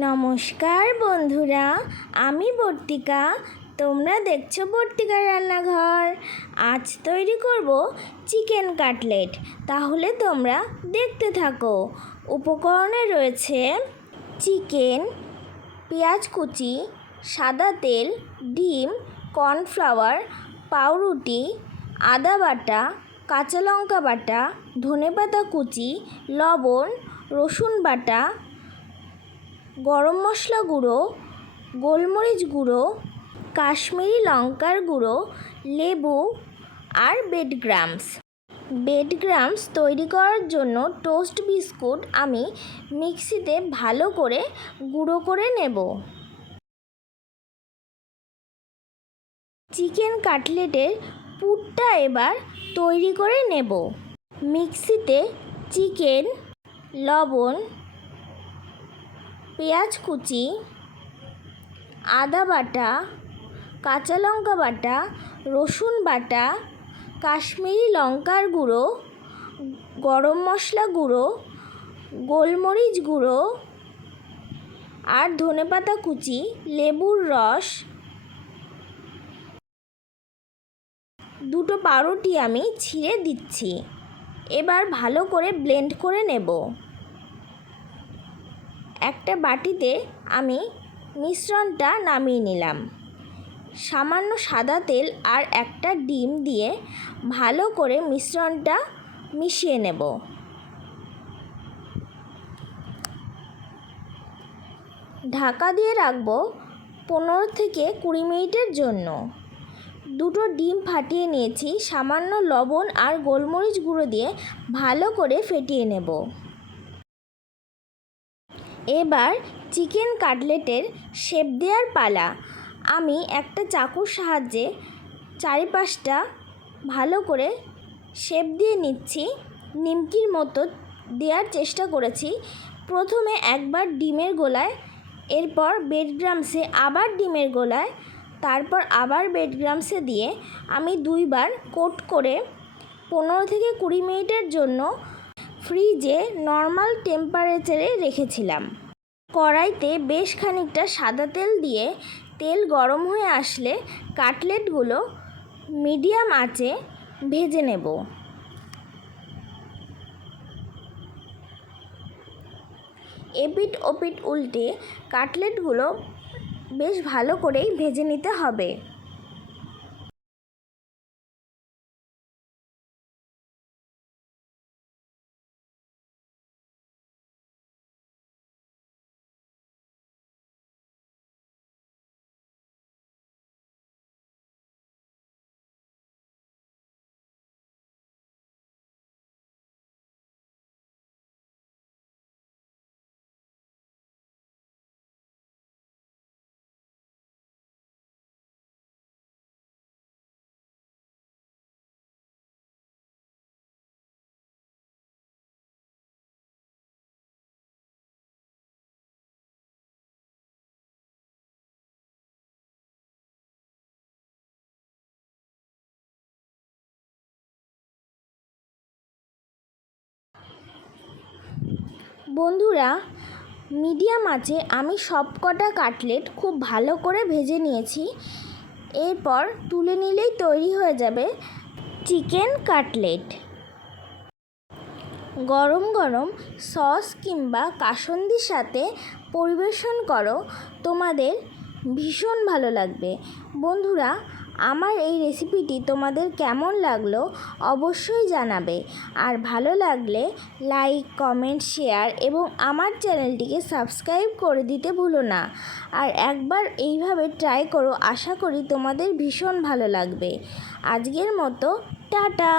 নমস্কার বন্ধুরা, আমি বর্তিকা। তোমরা দেখছো বর্তিকার রান্নাঘর। আজ তৈরি করব চিকেন কাটলেট। তাহলে তোমরা দেখতে থাকো। উপকরণে রয়েছে চিকেন, পেঁয়াজ কুচি, সাদা তেল, ডিম, কর্নফ্লাওয়ার, পাউরুটি, আদা বাটা, কাঁচা লঙ্কা বাটা, ধনেপাতা কুচি, লবণ, রসুন বাটা, গরম মশলা গুঁড়ো, গোলমরিচ গুঁড়ো, কাশ্মীরি লঙ্কার গুঁড়ো, লেবু আর ব্রেড ক্রাম্বস তৈরি করার জন্য টোস্ট বিস্কুট আমি মিক্সিতে ভালো করে গুঁড়ো করে নেব। চিকেন কাটলেটের পুরটা এবার তৈরি করে নেব। মিক্সিতে চিকেন, লবণ, পেঁয়াজ কুচি, আদা বাটা, কাঁচা লঙ্কা বাটা, রসুন বাটা, কাশ্মীরি লঙ্কার গুঁড়ো, গরম মশলা গুঁড়ো, গোলমরিচ গুঁড়ো আর ধনেপাতা কুচি, লেবুর রস, দুটো পাউরুটি আমি ছিঁড়ে দিচ্ছি। এবার ভালো করে ব্লেন্ড করে নেব। একটা বাটিতে আমি মিশ্রণটা নামিয়ে নিলাম। সামান্য সাদা তেল আর একটা ডিম দিয়ে ভালো করে মিশ্রণটা মিশিয়ে নেব। ঢাকা দিয়ে রাখবো 15 থেকে 20 মিনিটের জন্য। দুটো ডিম ফাটিয়ে নিয়েছি। সামান্য লবণ আর গোলমরিচ গুঁড়ো দিয়ে ভালো করে ফেটিয়ে নেব। এবার চিকেন কাটলেটের শেপ দেওয়ার পালা। আমি একটা চাকুর সাহায্যে চারিপাশটা ভালো করে শেপ দিয়ে নিচ্ছি। নিমকির মতো দেওয়ার চেষ্টা করেছি। প্রথমে একবার ডিমের গোলায়, এরপর ব্রেড ক্রাম্বসে, আবার ডিমের গোলায়, তারপর আবার ব্রেড ক্রাম্বসে দিয়ে আমি দুইবার কোট করে 15 থেকে 20 মিনিটের জন্য ফ্রিজে নর্মাল টেম্পারেচারে রেখেছিলাম। কড়াইতে বেশ খানিকটা সাদা তেল দিয়ে তেল গরম হয়ে আসলে কাটলেটগুলো মিডিয়াম আঁচে ভেজে নেব। এপিট ওপিট উল্টে কাটলেটগুলো বেশ ভালো করেই ভেজে নিতে হবে। বন্ধুরা, মিডিয়াম আঁচে আমি সবকটা কাটলেট খুব ভালো করে ভেজে নিয়েছি। এরপর তুলে নিলেই তৈরি হয়ে যাবে চিকেন কাটলেট। গরম গরম সস কিংবা কাসুন্দির সাথে পরিবেশন করো, তোমাদের ভীষণ ভালো লাগবে। বন্ধুরা, আমার এই রেসিপিটি তোমাদের কেমন লাগলো অবশ্যই জানাবে। আর ভালো লাগলে লাইক, কমেন্ট, শেয়ার এবং আমার চ্যানেলটিকে সাবস্ক্রাইব করে দিতে ভুলো না। আর একবার এইভাবে ট্রাই করো, আশা করি তোমাদের ভীষণ ভালো লাগবে। আজকের মতো টাটা।